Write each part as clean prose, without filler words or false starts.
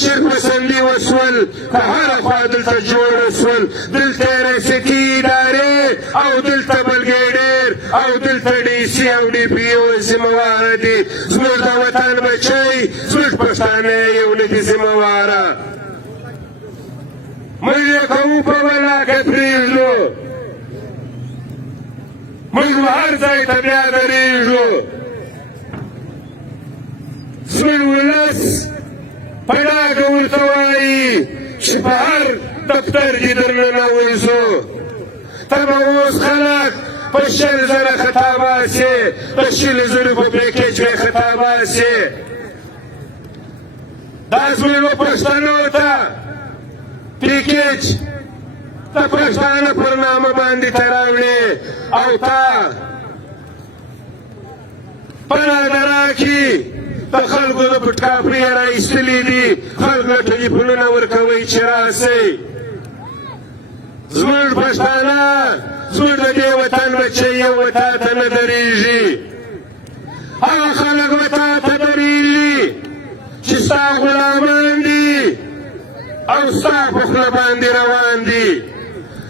شرپسندي وشول په هره خوا دلته جوړ شول دلته ریاستي ادارې او دلته بلګې او دلته ډي سي او ډي پي او ذمهواره دي زموږ د وطن بچی زموږ پښتانه یو نه دي ذمهواره موږ یې کوو په ولاکه پرېږدو موږ به هر ځای ته بیا درېږو زموږ ولس په ډاګه ورته وایي چې په هر دفتر کې درننوځو ته به اوس خلک په 100,000 خطا باسې د 100,000 په پیکیج کې خطا باسې دا زموږ پښتنو ته پیکیج د پښتانه پر نامه باندې ته راوړې او تا په نادره کې د خلکو د پټکاپړې راایستلي دي خلکو ته ټلیفونونه ورکوئ چې راسئ زموږ پښتانه زموږ د دې وطن بچی یو تا ته نه درېږي هغه خلک به تا ته درېږي چې ستا غلامان دي او ستا په خوله باندې روان دي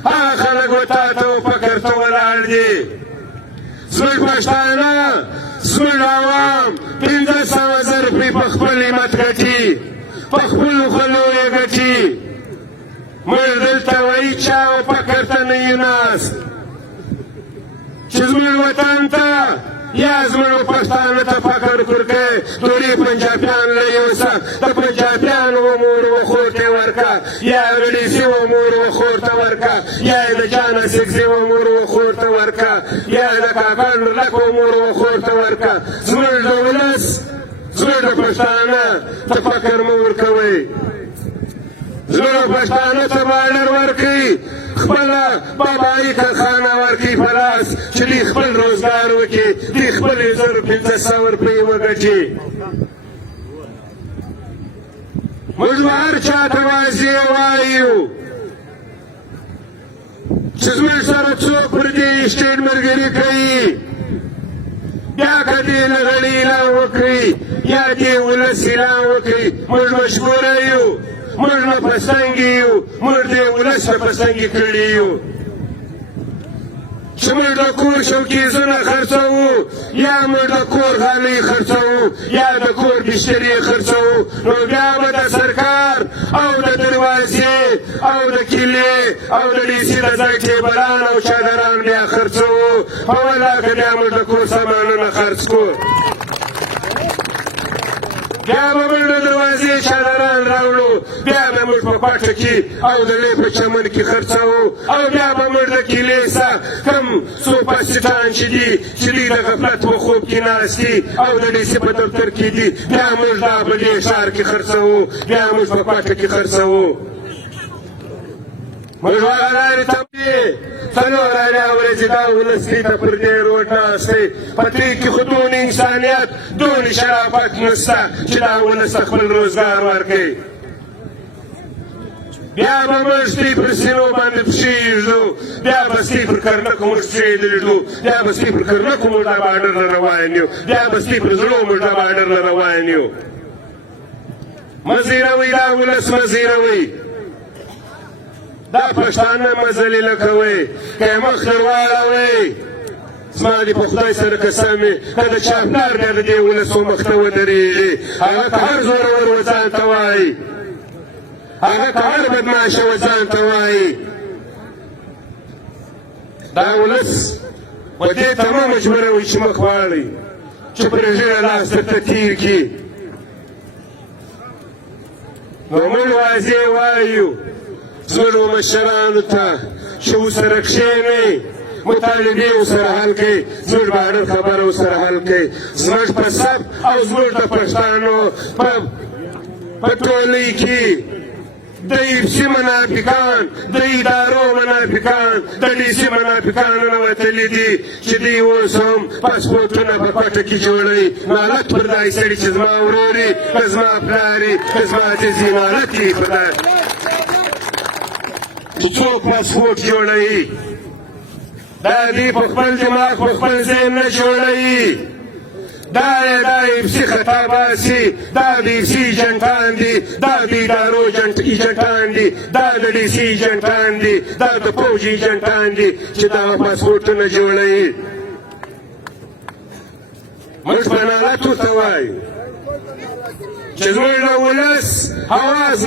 هغه خلک به تا ته و فکر ته ولاړ دي زموږ پښتانه زموږ عوام 500,000 روپۍ په خپل همت ګټي په خپلو خلو یې ګټي موږ دلته وایي چا و فکر ته نه یو ناست چې زموږ وطن ته یا زموږ پښتانه ته فکر ورکړئ ټولې پنجابیان له یوسه د پنجابیانو و مور و خور ته ورکړه یا د ډیسي و مور و خور ته ورکړه یا د جانا سکسي و مور و خور ته ورکړه یا د کاکړ لک و مور و خور ته ورکړه زموږ د ولس زموږ د پښتانه ته فکر مه ورکوئ زموږ پښتانه ته باډر ورکړئ خپله بابایي کارخانه ورکړي په لاس چې دوی خپل روزګار وکړي دوی خپلې 1,500 روپۍ وګټي موږ به هر چا ته واضح وایو چې زموږ سره څوک پر دې اسټیټ ملګري کوي بیا که دې له غړي اعلان وکړي یا دې ولس اعلان وکړي موږ مشهوره یو موږ نه پسنګ یو موږ دې ولس نه پسنګ کړي یو چې موږ د کور شوکیزونه خرڅوو یا موږ د کور غالۍ خرڅوو یا د کور بسترې خرڅوو نو بیا به د سرکار او د دروازې او د کیلې او د ډیسي د ځای ټیبلان او چادران بیا خرڅوو په ولاکه بیا موږ د کور سامانونه خرڅ کړو بیا به موږ د دروازې چادران راوړو بیا به موږ په پاټه کې او د لې په چمن کې خرڅوو او بیا به موږ د کیلې سه کم سوپاسټان چې دي چې دوی د غفلت په خوب کې ناست دي او د ډیسي په دفتر کې دي بیا موږ دا په دې ښار کې خرڅوو بیا موږ په پاټه کې خرڅوو موږ هغه لارې ته څلور ورځې دا ولس دې ته پر دې روډ ناست دی په دې کې خو دونه انسانیت دونه شرافت نشته چې دا ولس ته خپل روزګار ورکړي بیا به موږ ستی پر سینو باندې پښې ږدو بیا به ستی پر کرنکو موږ څرېدلي ږدو بیا به ستی پر کرنکو موږ دا باډر نه روان یو بیا به ستی پر زړو موږ دا باډر نه روان یو مه زیروئ دا ولس مه زیروئ دا پښتانه مه ذلیله کوئ که یې مخ ته واړوئ زما دې په خدای سره قسم وي که د چا پلار بیا د دې ولسو مخ ته ودرېږي هغه که هر زورور و ځان ته وایي هغه که هر بدماشه و ځان ته وایي دا ولس و دې ته مه مجبوروئ چې مخ واړئ چې پرې ږیره لاس درته تېر کړي نو موږ واضح وایو زموږ مشرانو ته چې ورسره کښېنئ مطالبې ورسره حل کړئ زموږ باډر خبره ورسره حل کړئ زموږ په سب او زموږ د پښتانو په ټولۍ کې د ایفسي منافقان د ادارو منافقان د ډیسي منافقان ننوتلي دي چې دوی اوس هم پاسپورټونه په کوټه کې جوړوي نالت پر دای سړي چې زما ورور یې که زما پلار یې که زما عزیز یې نالت یې پر دا چې څوک پاسپورټ جوړوي دا دوی په خپل دماغ په خپل ذهن نه جوړوي دا اپسي خطا باسي دا د اپسي ایجنټان دي دا د ادارو ایجنټان دي دا د ډي سي ایجنټان دي دا د پوځ ایجنټان دي چې دغه پاسپورټونه جوړوي موږ په نغتو ته وایو چې زموږ د ولس حواس